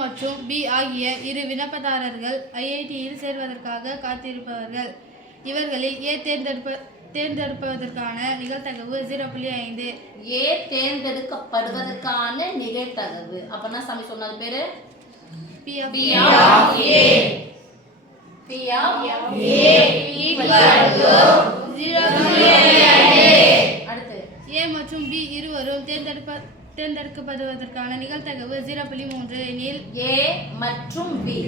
மற்றும் பி ஆகிய இரு விண்ணப்பதாரர்கள் ஐஐடியில் சேர்வதற்காக காத்திருப்பவர்கள். இவர்களில் ஏ தேர்ந்தெடுப்பதற்கான நிகழ்தகவு 0.5. ஏ தேர்ந்தெடுக்கப்படுவதற்கான நிகழ்தகவு அப்படின்னா சாமி சொன்னது பேரு P of A. P of A equal to 0.5. அடுத்து ஏ மற்றும் பி இருவரும் தேர்ந்தெடுக்கப்படுவதற்கான நிகழ்தகவு 0.3 எனில் ஏ மற்றும் பி.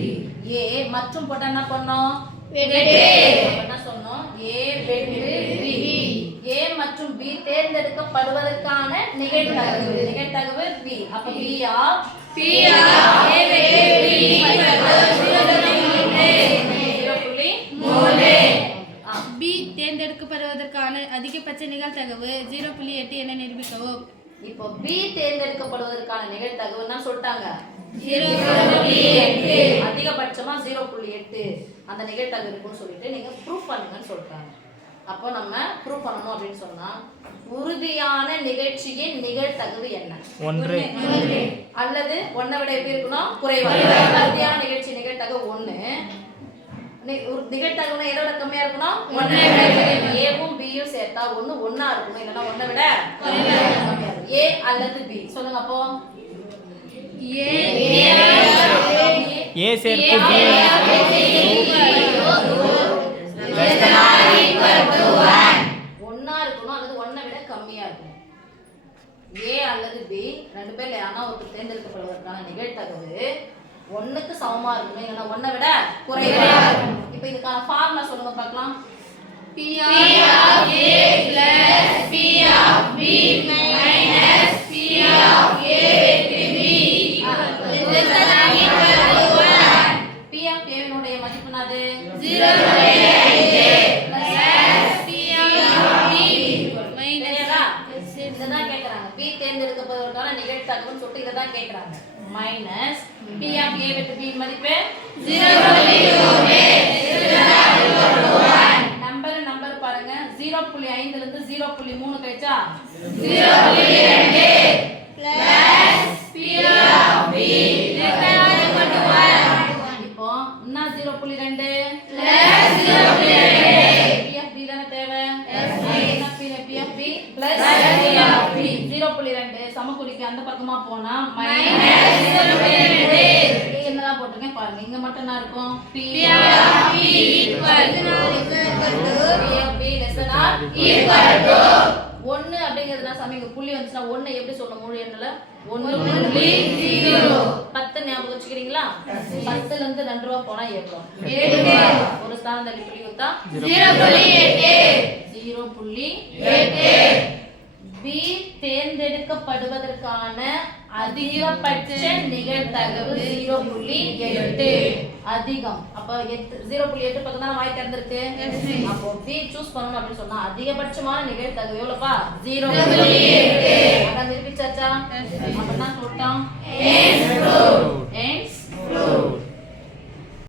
ஏ மற்றும் போட்டா என்ன பண்ணோம்? என்ன சொன்னோம்? ஏ வெட்டு பி. ஏ மற்றும் பி தேர்ந்தெடுக்கப்படுவதற்கான நிகழ்தகவு பி. அப்ப பி ஆஃப் ஏ வெட்டு பி பி தேர்ந்தெடுக்கப்படுவதற்கான அதிகபட்ச நிகழ்தகவு 0.8 என நிரூபிக்கவும். இப்போ பி தேர்ந்தெடுக்கப்படுவதற்கான நிகழ்தகவுன்னா சொல்லிட்டாங்க 0.8. அதிகபட்சமா 0.8 அந்த நிகழ்தகவு இருக்குன்னு சொல்லிட்டு நீங்க ப்ரூஃப் பண்ணுங்கன்னு சொல்றாங்க. அப்போ நம்ம ப்ரூஃப் பண்ணணும் அப்படின்னு சொன்னா உறுதியான நிகழ்ச்சியின் நிகழ்தகவு என்ன? 1 அல்லது 1 விட எப்படி இருக்கணும்? குறைவா. உறுதியான நிகழ்ச்சி நிகழ்தகவு 1. நிகழ்தகவுனா எதோட கம்மியா இருக்கணும்? 1 ஏவும் பியும் சேர்த்தா 1 1ஆ இருக்கணும். இல்லனா 1 விட குறைவா இருக்கணும். ஏ அல்லது பி சொல்லுங்க அப்போ. ஏ சேர்த்து பி ஒன்னா இருக்கணும் அல்லது 1 விட கம்மியா இருக்கணும். ஏ அல்லது பி ரெண்டு பேர்ல யாரா ஒருத்தர் தேர்ந்தெடுக்கப்படுவதற்கான நிகழ்தகவு 1க்கு சமமா இருக்கணும். இல்லனா 1 விட குறைவா இருக்கணும். இப்போ இதுக்கான ஃபார்முலா சொல்லுங்க பார்க்கலாம். P of A plus P of B minus P of A with B less than equal to 1. P of A வினுடைய மதிப்பு என்னது? 0.5 plus P of B minus இததான் கேக்குறாங்க. B தேர்ந்தெடுக்கப்படுவதற்கான நிகழ்தகவுன்னு சொல்லிட்டு இததான் கேக்குறாங்க. minus P of A with B மதிப்பு 0.2 number பாருங்க 0.5 ல இருந்து 0.3 கழிச்சா 0.2 plus P of B less than or equal to 1. இப்போ என்ன 0.2 plus 0.2 P of B தான தேவை. என்ன P of B plus P of B 0.2 சமக்குறிக்கு அந்த பக்கமா போனா minus 0.2 என்னலாம் போட்டுருக்கேன் பாருங்க. இங்க மட்டும் என்ன இருக்கும்? P of B equal to P of B less than or equal to 1 அப்படிங்கிறதுனா சமீங்க புள்ளி வந்துச்சுனா 1 எப்படி சொல்லணும்? முழு எண்ணுல 1.0 10 ஞாபகம் வச்சுக்கிறீங்களா? 10 ல இருந்து 2 ரூபாய் போனா ஏறும் 8 ஒரு ஸ்தானம் தள்ளி புள்ளி வந்தா 0.8 B தேர்ந்தெடுக்கப்படுவதற்கான அதிகபட்ச நிகழ்தகவு 0.8 அதிகம். அப்ப 0.8 பக்கம் தான் வாய் திறந்திருக்கு. அப்போ B சூஸ் பண்ணனும் அப்படி சொன்னா அதிகபட்சமான நிகழ்தகவு எவ்வளவுப்பா? 0.8 அத நிரூபிச்சாச்சா? அப்ப தான் சொல்றோம் hence